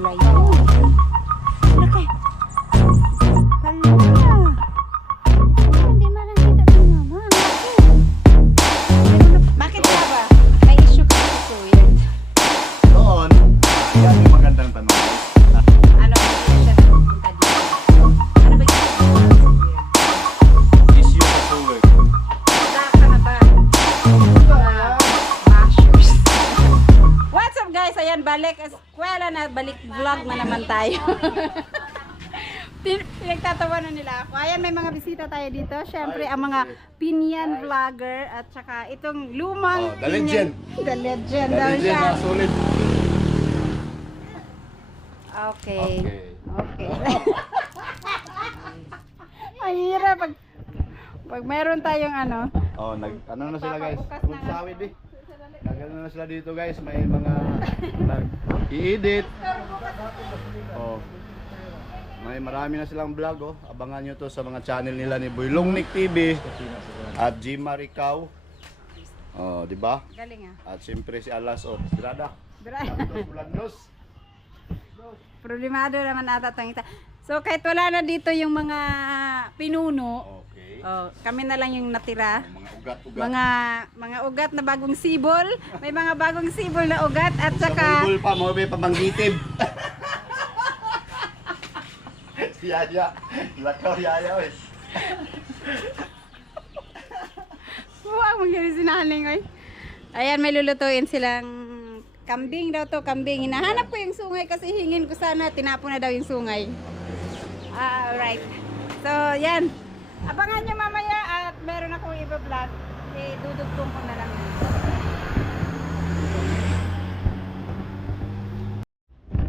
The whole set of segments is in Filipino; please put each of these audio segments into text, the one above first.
pala yun. Okay. Hala. Hindi makakita ng mama. Bakit ka ba? May issue ka sa suyan. Doon, yan yung magandang tanong. Ano ba siya nagpunta dito? Ano ba yung Issue sa suwag. wala ka na ba? Bashers. What's up guys? Ayan, balik eskwela na, balik vlog na naman tayo. Pinagtatawanan nila ako. Ayan, may mga bisita tayo dito. Siyempre, ang mga Pinyan vlogger at saka itong lumang The legend. The legend daw Legend siya. na solid. Okay. Okay. Ang hirap pag meron tayong ano. Oh, ano na sila guys? Papabukas na. Magsawid eh. Nagano na sila dito guys, may mga nag-i-edit. Oh. May marami na silang vlog oh. Abangan nyo to sa mga channel nila ni Boy Longnick TV at G Maricaw. Oh, di ba? Galing ah. At siyempre si Alas oh, Dirada. Bulandos. Problemado naman ata tong isa. So kahit wala na dito yung mga pinuno, Okay. kami na lang yung natira. Mga ugat-ugat. Mga ugat na bagong sibol. May mga bagong sibol na ugat at Sa saka bulbul pa, mo may pamanggitib. Si Yaya. Lakaw Yaya eh. wow, magyari si Naning oy. Ayan, may lulutuin silang kambing daw to, kambing. Hinahanap ko yung sungay kasi hingin ko sana, tinapon na daw yung sungay. Alright. So, yan. Abangan nyo mamaya at meron akong iba-vlog. Dudugtong ko na lang.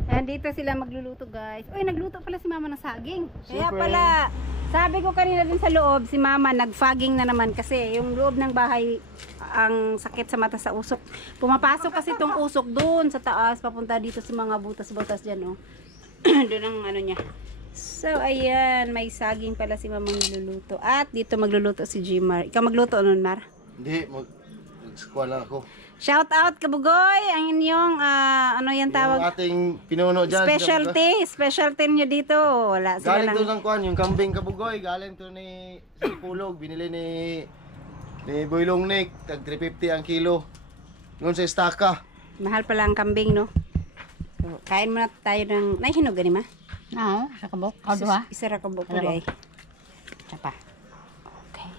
Ayan, dito sila magluluto guys. Uy, nagluto pala si mama ng saging. Kaya Super. pala, sabi ko kanina din sa loob, si mama nagfaging na naman kasi yung loob ng bahay ang sakit sa mata sa usok. Pumapasok kasi itong usok doon sa taas, papunta dito sa mga butas-butas dyan, oh. Doon ang ano niya. So, ayan, may saging pala si mamang niluluto. At dito magluluto si Jimar. Ikaw magluto nun, Mar? Hindi, mag-squad lang ako. Shout out, Kabugoy! Ang inyong, ano yan Yung tawag? ating pinuno dyan. Specialty nyo dito. Wala sila Galing to lang. ng kuan, yung kambing kabugoy. Galing to ni Pulog. Binili ni Boy Longnick. Tag 350 ang kilo. Noon sa estaka. Mahal pala ang kambing, no? So, kain muna tayo ng... Nahihinog gani, ma? Oo, sa kabok. O, duha. Isa ra kabuk ko day. Tsapa. Okay.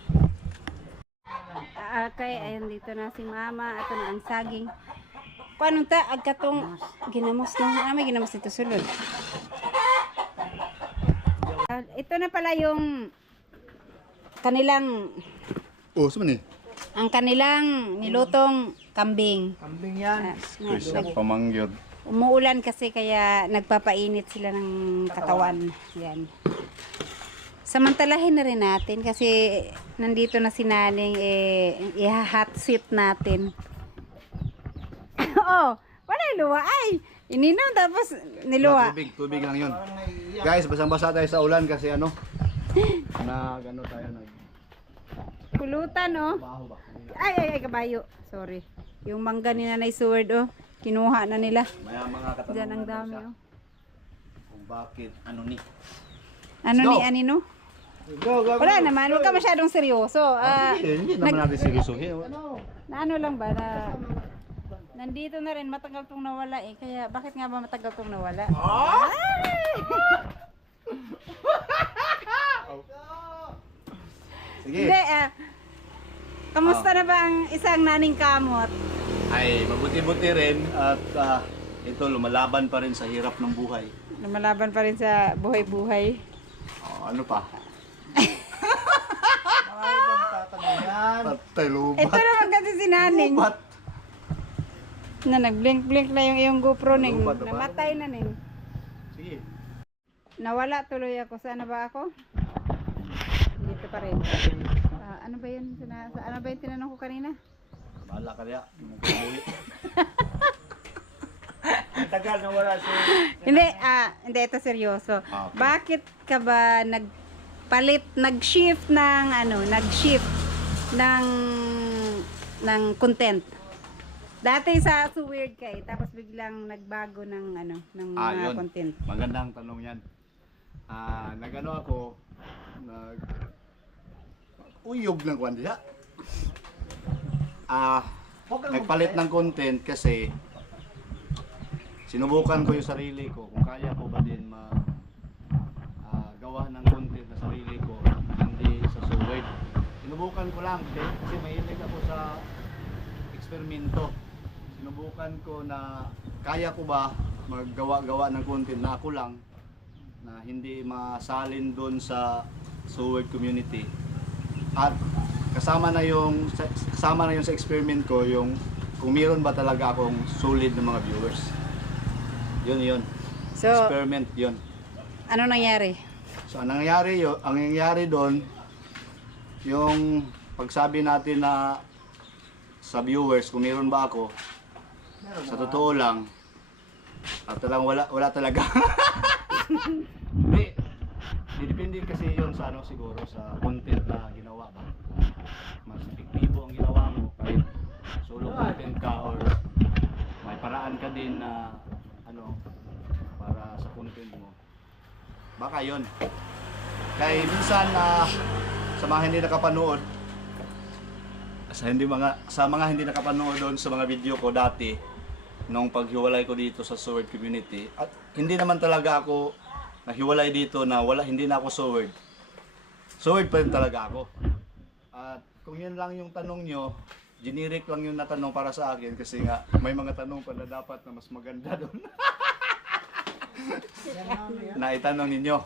Okay, ayun dito na si mama. Ito na ang saging. Paano ta? Agkatong ginamos na. May ginamos dito sulod. Ito na pala yung kanilang... Oh, saan ni? Ang kanilang nilutong kambing. Kambing yan. Nag- Pamangyod. Umuulan kasi kaya nagpapainit sila ng katawan. Yan. Samantalahin na rin natin kasi nandito na si Naning i-hot seat natin. Oh, wala luwa ay. Ininom tapos niluwa. Tubig lang yun. Guys, basang-basa tayo sa ulan kasi ano? Ano tayo Pulutan oh. baho ba? Ay, kabayo. Sorry. Yung mangga ni Nanay Sword oh. Kinuha na nila. Maya mga katanungan. Diyan ang dami oh. Kung bakit, ano ni? Ano Go. ni Anino? Go. Wala naman, huwag ka masyadong seryoso. Hindi naman natin seryosohin. Na ano lang ba na nandito na rin matagal tong nawala eh. Kaya bakit nga ba matagal tong nawala? Sige. Hindi kamusta na ba ang isang naning kamot? Ay, mabuti-buti rin at ito lumalaban pa rin sa hirap ng buhay. Lumalaban pa rin sa buhay-buhay. Oh, ano pa? Patay lubat. Ito naman kasi si naning Lubat. na nag-blink-blink na yung iyong GoPro ning Lubat na ba? namatay na ning. Sige. Nawala tuloy ako. Saan na ba ako? Dito pa rin. Ano ba yun? Ano ba yung tinanong ko kanina? Bahala ka niya. Tagal na wala si... Hindi, ito seryoso. Okay. Bakit ka ba nag-shift ng content? Dati sa So Weird kay, tapos biglang nagbago ng ng mga Yun. content. Magandang tanong yan. Nagano ako, uyog ng kwan diya. Nagpalit ng content kasi sinubukan ko yung sarili ko kung kaya ko ba din gawa ng content na sarili ko hindi sa suwid. Sinubukan ko lang kasi mahilig ako sa eksperimento. Sinubukan ko na kaya ko ba maggawa-gawa ng content na ako lang na hindi masalin doon sa suwid community. At kasama na yung sa experiment ko yung kung meron ba talaga akong solid na mga viewers. Yun. So, Experiment yun. ano nangyari? So ang nangyari doon yung pagsabi natin na sa viewers kung meron ba ako, sa totoo lang wala talaga. Hindi. Depende kasi yun sa siguro sa content na ginawa ba. Mas epektibo ang ginawa mo kahit solo content ka or may paraan ka din na para sa content mo. Baka yun. Kaya minsan sa mga hindi nakapanood sa mga hindi nakapanood doon sa mga video ko dati nung paghiwalay ko dito sa Sword community at hindi naman talaga ako nahiwalay dito na hindi na ako Sword pa rin talaga ako. At kung yun lang yung tanong nyo, generic lang yung natanong para sa akin kasi nga may mga tanong pa na dapat na mas maganda doon. Na itanong ninyo.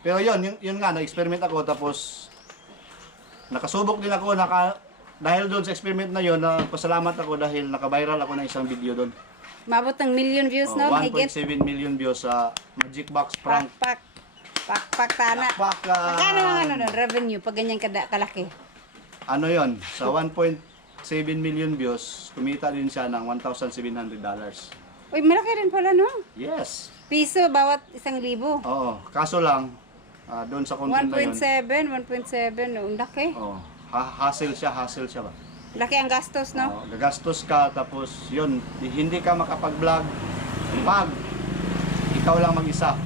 Pero yun nga, na-experiment ako tapos nakasubok din ako, dahil doon sa experiment na yun, pasalamat ako dahil naka-viral ako ng isang video doon. Mabot ng million views, no? 1.7 million views sa Magic Box Prank. Pak tana. Magkano ang revenue pag ganyan kalaki? Ano yon? Sa 1.7 million views, kumita din siya ng $1,700. Uy, malaki rin pala, no? Yes. Piso bawat 1,000. Oo. Kaso lang, doon sa content na yun. 1.7, no? Ang laki. Oh, hassle siya ba? Laki ang gastos, no? Gagastos ka tapos yun, hindi ka makapag-vlog pag ikaw lang mag-isa.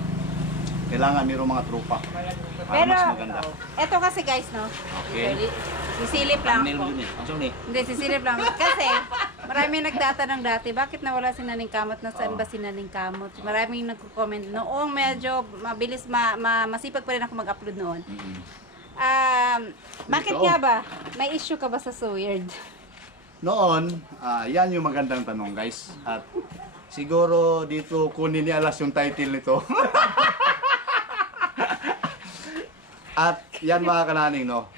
Kailangan mayroong mga trupa para Pero, mas maganda. eto kasi guys, no? Okay. Sisilip lang Thumbnail ako. mo dun eh. Ang suni. Hindi, sisilip lang. Kasi, marami nagtatanong dati, bakit nawala si Naning Kamot? Nasaan ba si Naning Kamot? Maraming nagko-comment. Noong medyo mabilis, masipag pa rin ako mag-upload noon. Bakit Oo. nga ba? May issue ka ba sa So Weird? Noon, yan yung magandang tanong guys. At siguro dito kunin ni Alas yung title nito. At yan mga kananing, no?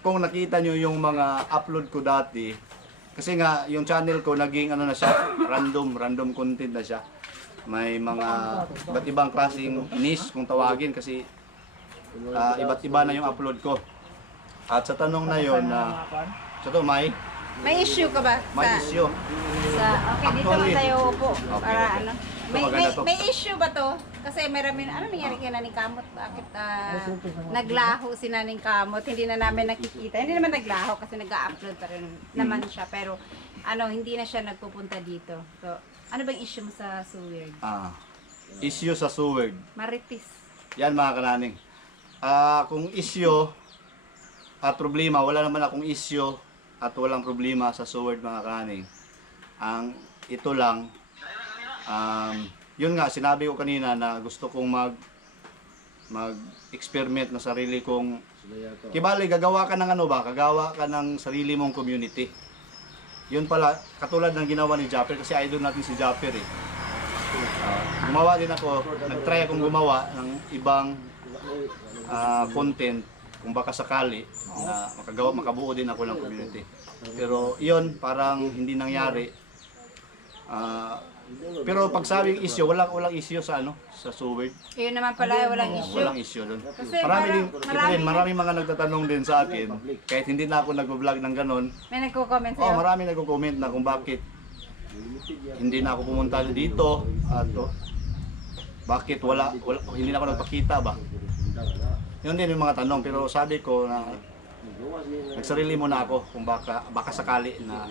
Kung nakita nyo yung mga upload ko dati, kasi nga yung channel ko naging na siya, random content na siya. May mga iba't ibang klaseng niche kung tawagin kasi iba't iba na yung upload ko. At sa tanong na yon May issue ka ba? may issue. Okay, dito Actually, lang tayo upo. okay, Para okay. ano. Ito May, maganda to. may issue ba to? Kasi marami, ano nangyari kay Naning Kamot? Bakit naglaho si Naning Kamot? Hindi na namin nakikita. Hindi naman naglaho kasi nag-upload pa rin naman siya. Pero hindi na siya nagpupunta dito. So, ano bang issue mo sa So Weird? Issue sa Sword. Maritis. Yan mga kananing. Kung issue at problema, wala naman akong issue at walang problema sa Sword mga kananing. Ang ito lang, yun nga, sinabi ko kanina na gusto kong mag-experiment na sarili kong kibali, gagawa ka ng gagawa ka ng sarili mong community. Yun pala, katulad ng ginawa ni Japper, kasi idol natin si Japper eh. Gumawa din ako, nag-try akong gumawa ng ibang content kung baka sakali na makabuo din ako ng community. Pero yun, parang hindi nangyari. Pero pag sabing issue, walang issue sa sa So Weird. Yun naman pala, walang issue. Walang issue doon. Kasi Maraming mga nagtatanong din sa akin, kahit hindi na ako nag-vlog ng ganon. May nagko-comment sa'yo. Marami nagko-comment na kung bakit hindi na ako pumunta dito at bakit hindi na ako nagpakita ba. Yun din yung mga tanong, pero sabi ko na nagsarili muna ako kung baka sakali na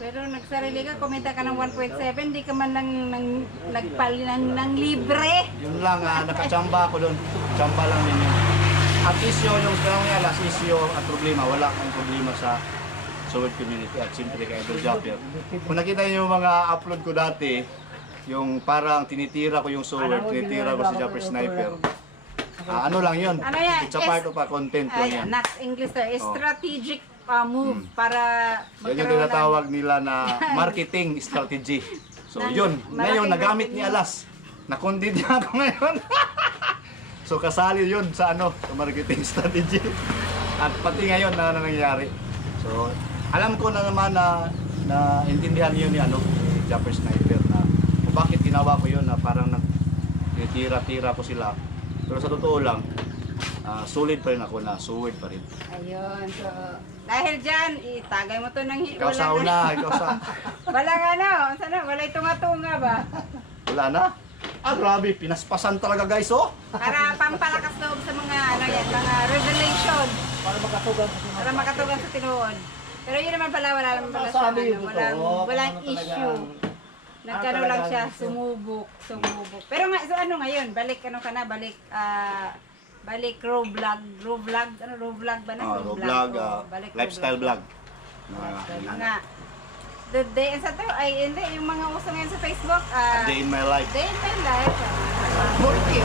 Pero nagsarili ka, kumita ka ng 1.7, di ka man lang nagpali ng libre. Yun lang, nakachamba ako doon. Chamba lang din yun. At isyo, yung sarang alas, isyo at problema. Wala akong problema sa Sowed community at siyempre kay Idol Japper. Kung nakita niyo yung mga upload ko dati, yung parang tinitira ko yung Sowed, tinitira ko si Japper Sniper. Ano lang yun? Ano yan? It's a part of a content lang yan. Not English sir, strategic move para Yan yung tinatawag nila na marketing strategy. So yun, ngayon nagamit ni Alas. Na-content niya ako ngayon. So kasali yun sa sa marketing strategy. At pati ngayon na nangyayari. So alam ko na naman na intindihan niyo ni Japper Sniper na kung bakit ginawa ko yun na parang tira-tira ko sila. Pero sa totoo lang, solid pa rin ako na Sowed pa rin. Ayun, so dahil dyan, itagay mo to ng Ikaw sa una, ikaw sa... Walang sana, wala tunga-tunga ba? Wala na? Grabe, pinaspasan talaga guys, oh! Para pampalakas loob sa mga, mga revelation. Para makatugan sa tinuod. Pero yun naman pala, wala naman pala siya, walang issue. Nagkano lang siya, sumubok. Pero nga, so ano ngayon, balik raw vlog ba na? Raw vlog, Balik lifestyle vlog. Mga, the day, sa to, ay hindi, yung mga uso ngayon sa Facebook, A day in my life. day in my life. Morty,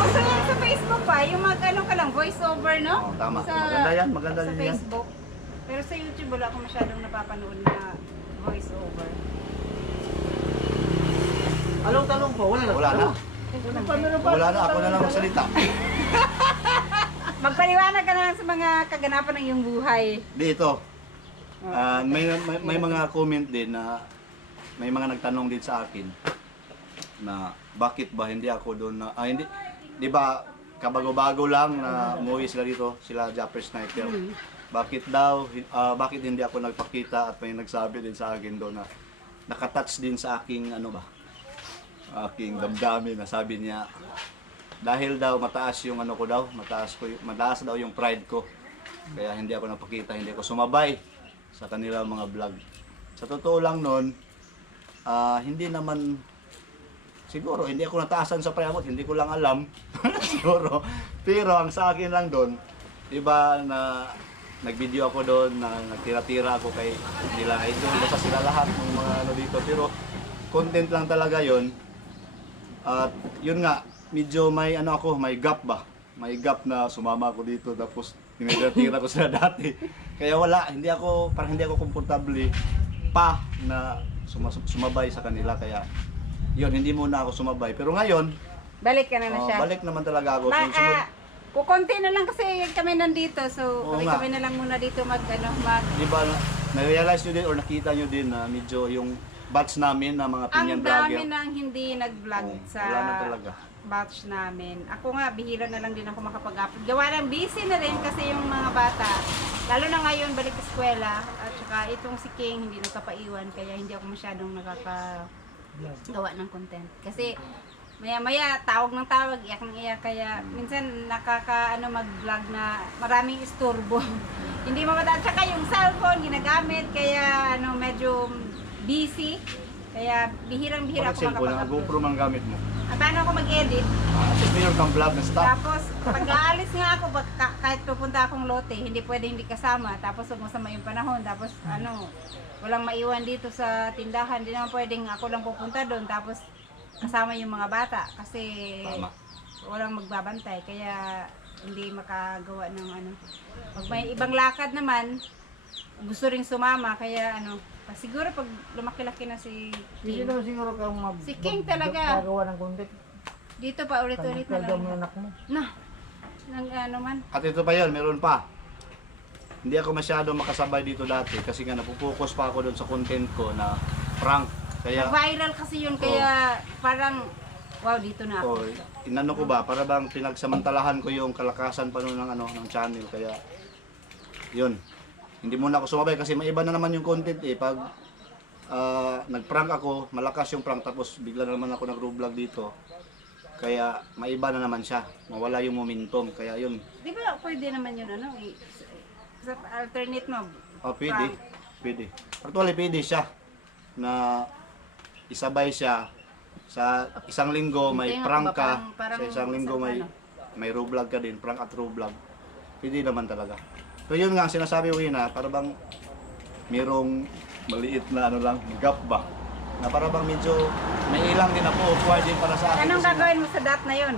Uso yan sa Facebook pa, yung ka lang, voice over, no? Oh, tama. Maganda yan, maganda sa din yan. Facebook. Pero sa YouTube, wala akong masyadong napapanood na voice over. Anong tanong po? Wala na. Wala na. Wala na, ako na lang magsalita. Magpaliwanag ka na lang sa mga kaganapan ng iyong buhay. Dito, may mga comment din na may mga nagtanong din sa akin na bakit ba hindi ako doon na hindi, di ba kabago-bago lang na umuwi sila dito, sila Japper Sniper. Bakit daw bakit hindi ako nagpakita at may nagsabi din sa akin doon na nakatouch din sa aking aking damdamin na sabi niya dahil daw mataas yung ko daw, mataas daw yung pride ko. Kaya hindi ako napakita, hindi ako sumabay sa kanila mga vlog. Sa totoo lang noon, hindi naman siguro hindi ako nataasan sa pride, hindi ko lang alam siguro. Pero ang sa akin lang doon, iba na nag-video ako doon na nagtira-tira ako kay nila idol, basta sila lahat ng mga dito, pero content lang talaga 'yon. At yun nga, medyo may may gap ba? May gap na sumama ako dito tapos tinitira ko sila dati. Kaya parang hindi ako komportable pa na sumabay sa kanila, kaya yun, hindi muna ako sumabay. Pero ngayon, Balik ka na siya. balik naman talaga ako. Sunod, Kukunti na lang kasi kami nandito. So, Oo nga. kami na lang muna dito mag. di ba, na-realize nyo din or nakita nyo din na medyo yung batch namin na mga Ang Pinyan dami vlogger. nang hindi nag-vlog sa Wala na talaga. batch namin. Ako nga, bihira na lang din ako makapag-upload. Gawa ng busy na rin kasi yung mga bata. Lalo na ngayon, balik sa eskwela. At saka itong si King, hindi nakapaiwan. Kaya hindi ako masyadong nakakagawa ng content. Kasi maya-maya, tawag ng tawag, iyak ng iyak. Kaya minsan mag-vlog na maraming istorbo. Hindi mamadaan. Saka yung cellphone, ginagamit. Kaya medyo busy. Kaya bihirang-bihira ako cellphone, ang makapag-upload. GoPro man gamit mo. At paano ako mag-edit? Kasi mayroon kang vlog na stuff. Tapos, pag aalis nga ako, kahit pupunta akong lote, hindi pwede hindi kasama. Tapos, huwag masama yung panahon. Tapos, walang maiwan dito sa tindahan. Hindi naman pwedeng ako lang pupunta doon. Tapos, kasama yung mga bata. Kasi, Tama. walang magbabantay. Kaya, hindi makagawa ng Pag may ibang lakad naman, gusto ring sumama. Kaya, siguro pag lumaki-laki na si Hindi King, naman siguro kang Si King talaga. magawa ng content. dito pa ulit-ulit na Kaya lang. mo anak mo. Man. At ito pa yun, meron pa. Hindi ako masyado makasabay dito dati kasi nga napupokus pa ako doon sa content ko na prank. Kaya, Viral kasi yun, kaya parang, wow, dito na ako. inano ko ba, para bang pinagsamantalahan ko yung kalakasan pa noon ng channel. Kaya, yun. Hindi muna ako sumabay kasi maiba na naman yung content Pag nag-prank ako, malakas yung prank tapos bigla na naman ako nag-vlog dito. Kaya maiba na naman siya. Mawala yung momentum. Kaya yun. Di ba pwede naman yun, sa alternate mo? Pwede. Prank. Pwede. Actually, pwede siya na isabay siya sa isang linggo may Hindi nga, prank ka, parang sa isang linggo isang may raw vlog ka din, prank at raw vlog. Pwede naman talaga. So yun nga ang sinasabi ko yun para bang merong maliit na ano lang, gap ba? Na para bang medyo may ilang din ako awkward din para sa akin. Anong kasi gagawin mo sa dot na yun?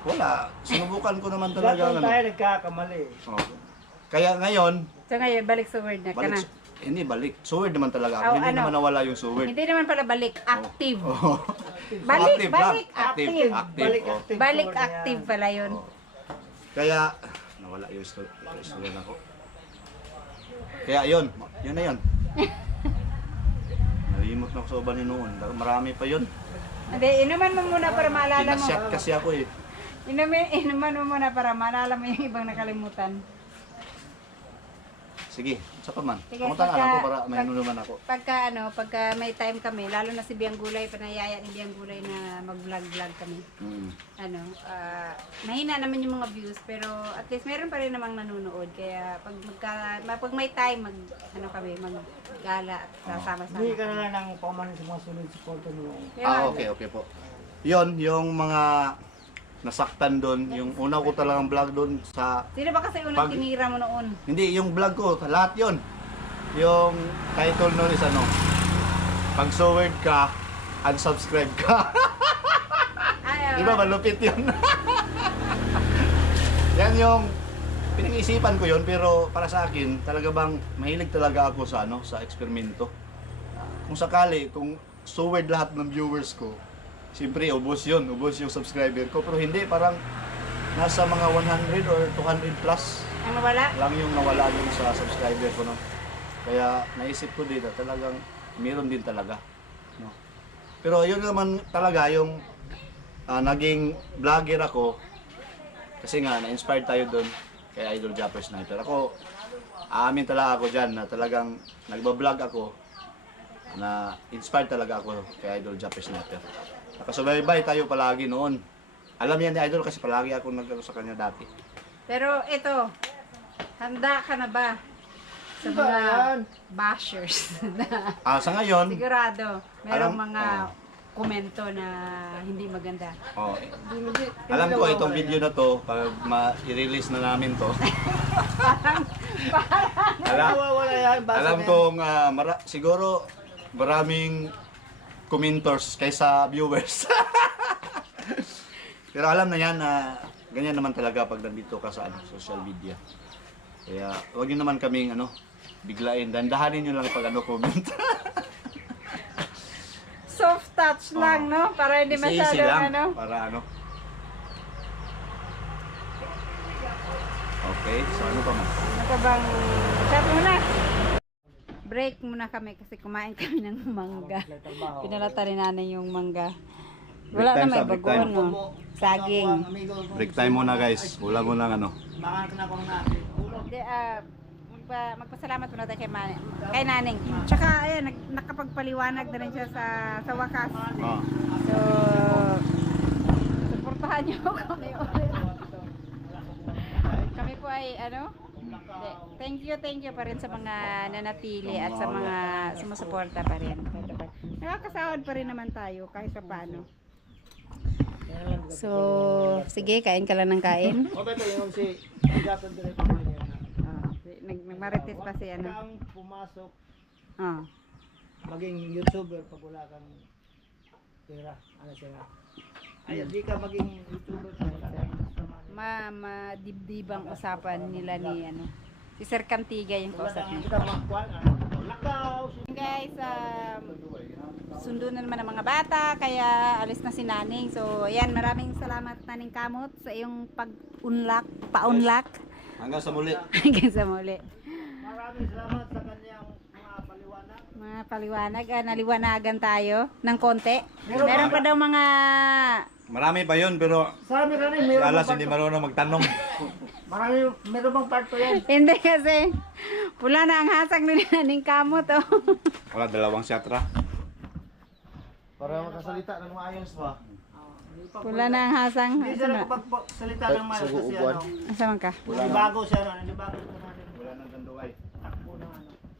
wala, sinubukan ko naman Lahat talaga. ng tayo nagkakamali. Oh. Kaya ngayon, So ngayon, balik sa word na ka na. hindi balik. Suword naman talaga ako. Oh, Hindi ano? naman nawala yung suword. Hindi naman pala balik, active. Oh. Balik, Active lang. balik, active. Balik oh. active. Balik forward na yan. active pala yun. Oh. Kaya, nawala yung story ako. Kaya yun na yun. Nalimot na ako sa uban ni noon. Marami pa yun. Hindi, inuman mo muna para maalala mo. Pinasyat kasi ako eh. Inuman mo muna para maalala mo yung ibang nakalimutan. Sige, sa pa man. Sige, Kamutan pagka- ako para may ano naman ako. Pagka may time kami, lalo na si Biang Gulay, panayaya ni Biang Gulay na mag-vlog kami. Mahina naman yung mga views, pero at least meron pa rin namang nanonood. Kaya pag may time, kami, mag-gala at sasama-sama. Hindi ka na lang ng pamanin sa mga sunod supporter mo. Kaya, Okay po. Yun, yung mga nasaktan doon, yung una ko talagang vlog doon sa Sino ba kasi unang Pag- tinira mo noon? Hindi, yung vlog ko, lahat yun. Yung title nun is ano, pag soward ka, unsubscribe ka. Ay, Di ba, malupit yun? Yan yung pinag-iisipan ko yun, pero para sa akin, talaga bang mahilig talaga ako sa ano, sa eksperimento. Kung sakali, kung soward lahat ng viewers ko, siyempre ubos yung subscriber ko. Pero hindi, parang nasa mga 100 or 200 plus ang nawala? lang yung nawala dun sa subscriber ko, no? Kaya naisip ko din na talagang meron din talaga, no? Pero yun naman talaga yung naging vlogger ako kasi nga na-inspired tayo dun kay Idol Japper Sniper. Ako, aamin talaga ako dyan na talagang nagbablog ako na inspired talaga ako kay Idol Japper Sniper. Nakasubaybay tayo palagi noon. Alam yan ni Idol kasi palagi ako nagkano sa kanya dati. Pero ito, handa ka na ba sa Ba mga yan? bashers? Sa ngayon, Sigurado, merong Alam- mga komento na hindi maganda. oh, alam ko itong video na to, pag i-release na namin to, Wala yan. basa alam na yan. kong siguro maraming commentors kaysa viewers. Pero alam na yan na ganyan naman talaga pag nandito ka sa social media. Kaya huwag nyo naman kaming biglain. Dandahanin nyo lang pag comment. Soft touch lang, no? Para hindi Easy masyadong lang. Para Okay, so ano pa man? Ano pa bang... Chat muna. Break muna kami kasi kumain kami ng mangga. Pinalata rin namin yung mangga. Wala Break na time may sa break bagoon, time. no? Saging. Break time muna guys. Wala muna Makakan ako na. Hindi, magpasalamat muna tayo kay Naning. Tsaka, ayan, nakapagpaliwanag na rin siya sa wakas. Oh. So, suportahan niyo kami ulit. Kami po ay, thank you pa rin sa mga nanatili at sa mga sumusuporta pa rin. Nakakasahod pa rin naman tayo kahit pa paano. So, sige, kain ka lang ng kain. O beto yung si Gatan dire pa niya. Nagmarites pa si Kang pumasok Oh. maging YouTuber pag wala kang pera. Ano siya? Ay, di ka maging YouTuber pag wala kang Madibdibang usapan nila ni si Sir Cantiga yung kausap niya. kita magkuhan. Lakaw. Guys, sundo na naman ang mga bata, kaya alis na si Naning. So, ayan, maraming salamat Naning Kamot sa iyong paunlak. Hanggang sa muli. Hanggang sa muli. Maraming salamat sa kanyang mga paliwanag. Mga paliwanag, naliwanagan tayo ng konti. Meron pa daw mga... Marami pa yun pero Sa amin rin, si meron Alas bang hindi part? marunong magtanong. Meron bang part to yan? Hindi kasi, pula na ang hasag ni Naning Kamot. Oh. Wala, dalawang syatra. Para makasalita ng maayos ba? Pula na ang hasang. Hindi siya nakapagsalita ng maayos kasi Asa man ka? Nanibago siya, nanibago siya natin. Wala nang ganduay. Takbo ng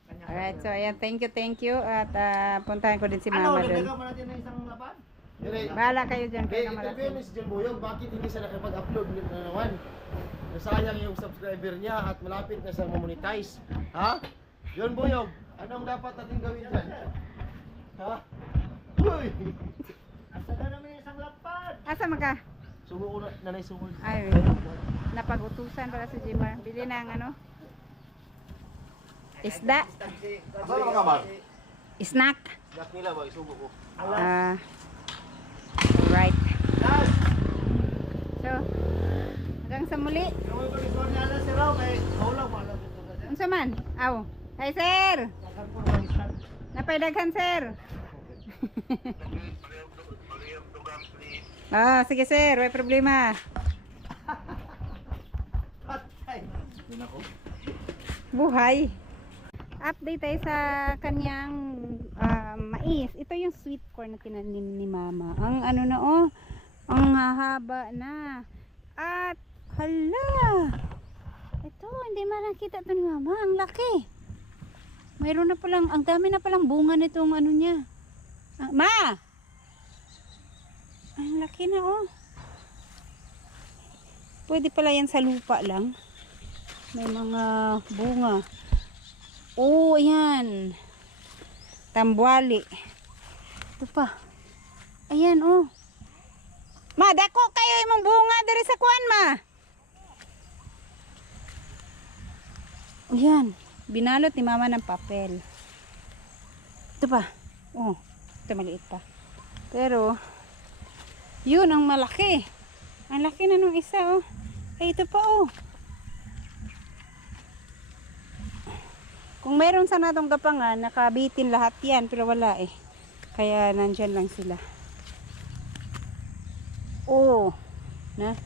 kanya. Alright, so ayan, thank you. At puntahan ko din si Ano, Mama doon. dagdagan mo natin ng isang laban? Bahala kayo dyan, Hey, kaya in kamalasin. fairness dyan, Boyong, bakit hindi siya nakapag-upload na naman? Nasayang yung subscriber niya at malapit na siya monetize. Ha? Yun, Boyong, anong dapat natin gawin dyan? Ha? Uy! Asa na naman yung isang laban? Asa maka? Sumuko na, nanay sumuko. Ay, napag-utusan pala si Jimar. Bili ng ano? Isda. Asa na mga bar? Snack. Dak nila ba, isubo ko. Right. So, hanggang sa muli. Kung yung California na si Raw, may kaulang mo alam ito kasi. Unsa man? Aw. Hi, sir. Dagan po ng isang. Napaydaghan, sir. Sige, sir. May problema. Patay. Buhay. Update tayo sa kanyang mais. Ito yung sweet corn na tinanim ni Mama. Ang ano na ang hahaba na. At hala. Ito, hindi man nakita ito ni Mama. Ang laki. Mayroon na palang, ang dami na palang bunga nitong ano niya. Ma! Ang laki na Pwede pala yan sa lupa lang. May mga bunga. Ayan. Tambuali. Ito pa. Ayan, Ma, dako kayo imong bunga diri sa kuan, ma. Ayan. Binalot ni Mama ng papel. Ito pa. Ito maliit pa. Pero, yun ang malaki. Ang laki na nung isa, Ay, ito pa, Kung meron sana itong gapangan, nakabitin lahat yan, pero wala Kaya nandyan lang sila. Na?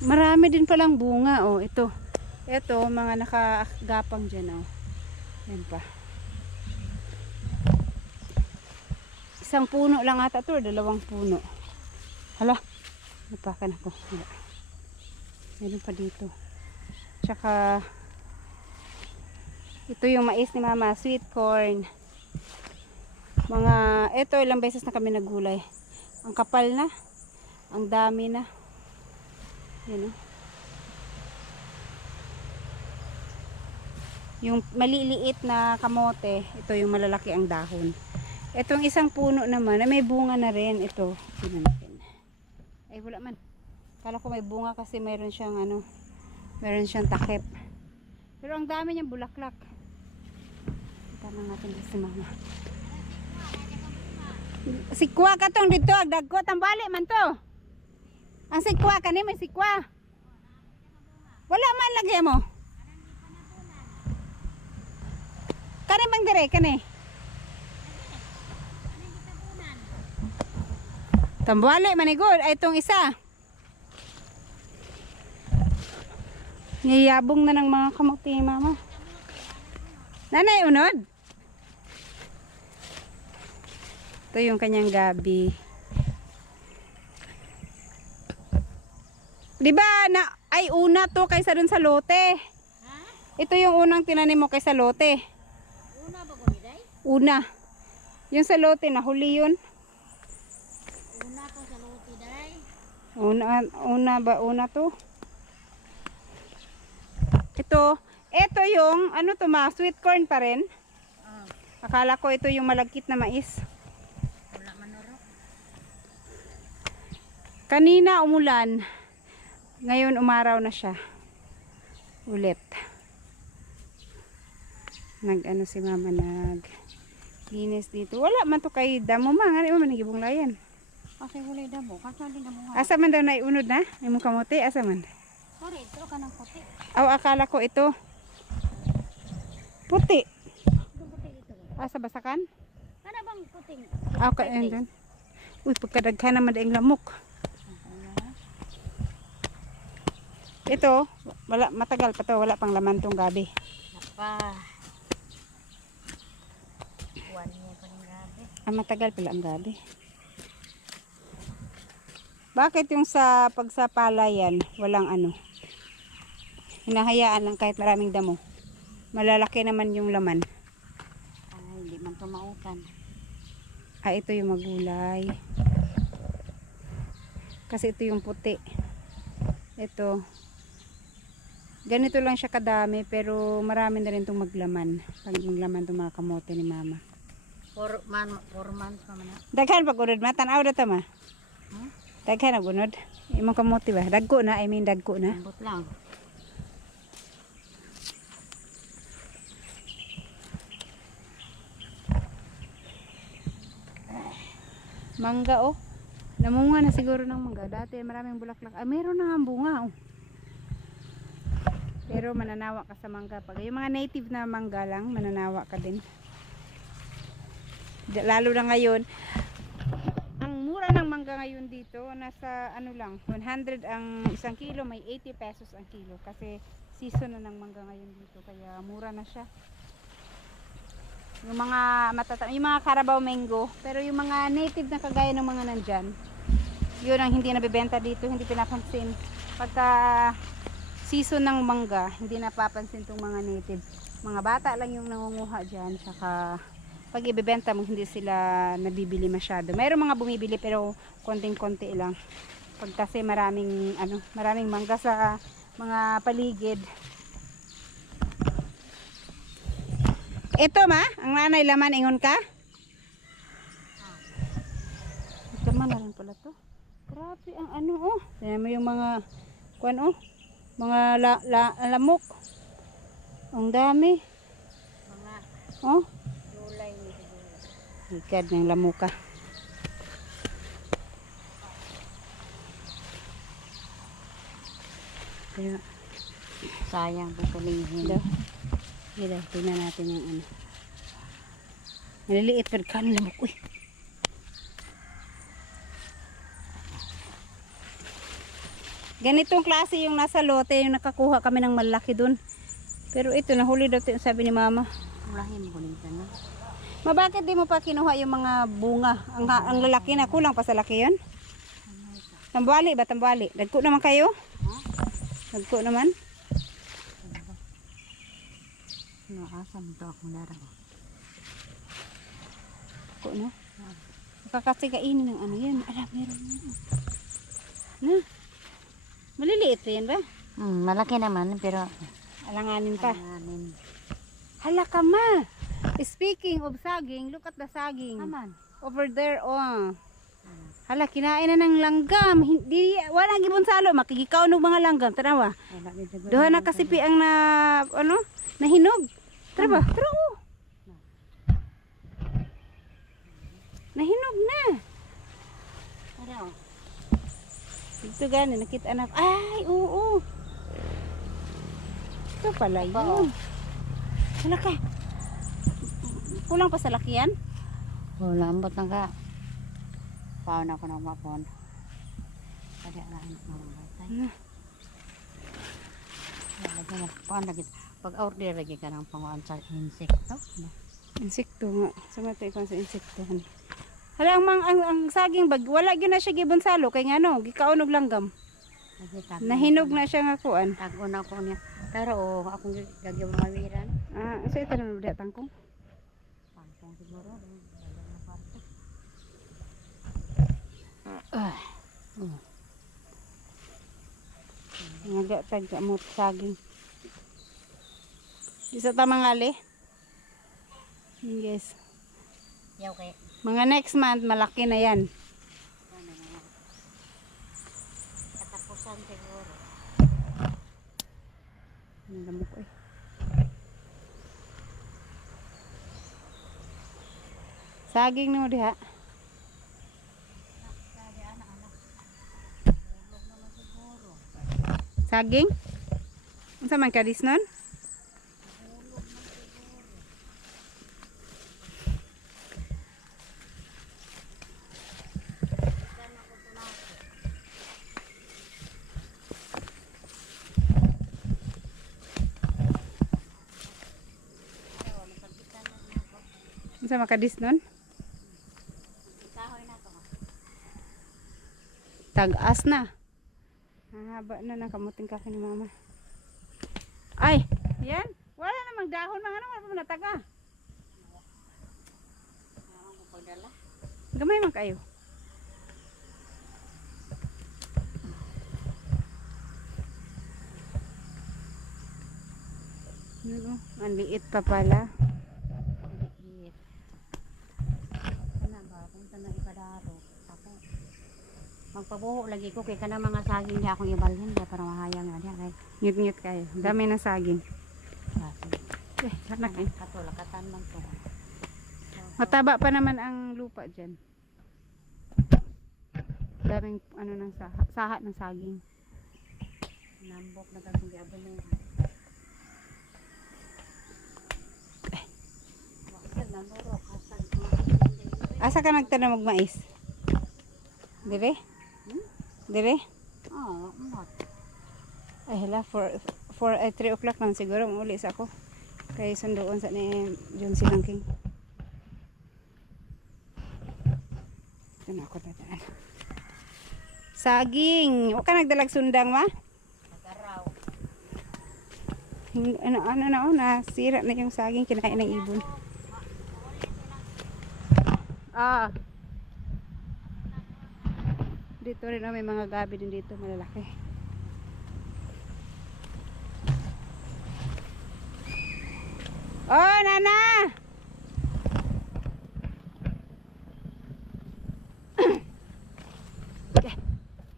Marami din palang bunga, ito. Ito, mga nakagapang dyan, Yan pa. Isang puno lang ata ito, 2 puno. Hala, napakan ako. Wala. Meron pa dito. Tsaka ito yung mais ni Mama, sweet corn. Ito ilang beses na kami nagulay. Ang kapal na. Ang dami na. Yan Yung maliliit na kamote, ito yung malalaki ang dahon. Itong isang puno naman, may bunga na rin. Ito, tingnan natin. Ay wala man. Kala ko may bunga kasi mayroon siyang meron siyang takip. Pero ang dami niyang bulaklak. Tanong natin si Mama. Sikwa ka tong dito, agdagko tambali man to. Ang sikwa kani may sikwa. Wala man lagi mo. Kani bang dire kani? Tambali man igod ay itong isa. Niyabong na ng mga kamuti, Mama. Nanay, unod. Ito yung kanyang gabi. Diba, una to kaysa dun sa lote? Ha? Ito yung unang tinanim mo kaysa lote. Una ba ko niday? Una. Yung sa lote, nahuli yun. Una ko sa lote day. Una to? Ito yung, sweet corn pa rin. Akala ko ito yung malagkit na mais. Wala manoro. Kanina umulan. Ngayon umaraw na siya. Ulit. Si Mama linis dito. Wala man to kay damo ngani mo man gibong layan. Kasi wala damo. Kasi hindi damo. Asa man daw naiunod na? Imong kamote asa man? Sorry, ito ka ng puti. Akala ko ito. Puti. Ito puti ito. Asa basakan? Ano bang puting? Okay, andun. Uy, pagkadaghan naman daing lamok. Ito, matagal pa to, wala pang laman tong gabi. Napa. 1 year pa rin grabe. Matagal pala ang gabi. Bakit yung sa pagsapalayan, walang Hinahayaan lang kahit maraming damo. Malalaki naman yung laman. Ay, hindi man tumautan. Ito yung magulay. Kasi ito yung puti. Ito. Ganito lang siya kadami pero marami na rin itong maglaman. Pag maglaman itong mga kamote ni mama. 4 months pa man na. Daghan pag unod ma. Tanaw na ma. Daghan ang unod. Imong kamote ba? Dagko na. I mean dagko na. Ambot lang. Mangga oh. Namunga na siguro ng mangga. Dati maraming bulaklak. Meron na nga ang bunga oh. Pero mananawa ka sa mangga. Pag yung mga native na mangga lang, mananawa ka din. Lalo na ngayon. Ang mura ng mangga ngayon dito, nasa ano lang, 100 ang isang kilo, may 80 pesos ang kilo. Kasi season na ng mangga ngayon dito. Kaya mura na siya. Yung mga yung mga Carabao mango, pero yung mga native na kagaya ng mga nandyan, yun ang hindi nabibenta dito, hindi pinapansin. Pagka season ng mangga, hindi napapansin itong mga native. Mga bata lang yung nangunguha dyan, saka pag ibibenta mo, hindi sila nabibili masyado. Mayroong mga bumibili pero konting-konti lang. Pag kasi maraming mangga sa mga paligid. Ito ma, ang nanay laman ingon ka? Laman na rin pala to. Grabe ang ano oh. Tingnan mo yung mga kuan oh. Mga lamok. Ang dami. Mga Oh, July ni siguro. ikad ng lamuka. Kaya Sayang pupulihin. daw. Dito, tingnan natin yung ano. Maliliit pero kano lamok. Uy. Ganitong klase yung nasa lote, yung nakakuha kami ng malaki dun. Pero ito, nahuli daw ito, sabi ni mama. Ulahin ko nito na. Ma, bakit di mo pa kinuha yung mga bunga? Ang lalaki na, kulang pa sa laki yun? Tambali ba, tambali? Dagko naman kayo? Dagko naman? Asam to akong darang. Dagko na? Kasi kainin ng ano yan. Alam, meron na. Na. Maliliit yan ba? Malaki naman pero Alanganin pa. anin. Hala ka ma. Speaking of saging, look at the saging. Aman. Over there, oh. Hala, kinain na ng langgam. Hindi, wala gibon salo. Makikikaw ng mga langgam. Tanawa. Duha na kasipi ang nahinog. Tara ba? Tara oh. Nahinog na. Ano? Ito gani, nakita na. Ay, oo. Ito pala yun. Hala ka. Kulang pa sa lakihan? Lambot na ka. Paano ako ng mapon? Kaya lang ng batay. Lagi na paano lagi. Pag order lagi ka ng panguan sa insekto. Insekto nga. Sumatay ko sa insekto. Hala, ang saging bag, wala gyud na siya gibon salo kay ngano, gikaunog langgam. Lagi tag. Nahinog na siya nga kuan. Tago na ko niya. Pero akong gagawin mawiran. So ito na ulit tangkong. Pangkong siguro. Dalang na parte. Nga tag mo saging. Isa ta mangali. Yes. Yaw kay. Mga next month malaki na yan. Ano na. Katapusan siguro. Ang lamok eh. Saging no diha. Saging? Unsa man kadis nun? Unsa makadis nun? Kahoy na to. Tag-as na. Haba na ng kamuting kahoy ni mama. Ay, yan. Wala namang dahon mga ano, wala pa nataga. Gamay man kayo. Ano, ang liit pa pala. Liit. Kana ba kung na ipadaro ako. Magpabuho lagi ko kay kana mga saging niya akong ibalhin kaya para mahayang na diya kay. Ngit-ngit kayo. Dami ng saging. Kasi Anak eh. katulakatan man to. Mataba pa naman ang lupa dyan. Daming ano ng saha ng saging. Nambok na kasi giabon mo. Bakit nanuro kasag. Asa ka nagtanong magmais? Dire? Dire? Oh, mat. Ay hala, 3 o'clock lang siguro uli sa ako. Kay sundoon sa ni John Silang King. Ito na ako dadaan. Saging! Huwag ka nagdalag sundang ma? Nagaraw. Ano nasira na yung saging kinain ng ibon. Ah. Dito rin may mga gabi din dito malalaki. Oh, Nana!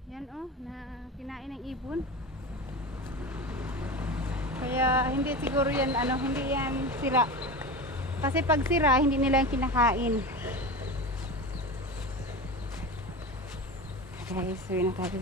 Yan oh, na kinain ng ibon. Kaya hindi siguro yan hindi yan sira. Kasi pag sira, hindi nila yung kinakain. Guys, suwi na tayo.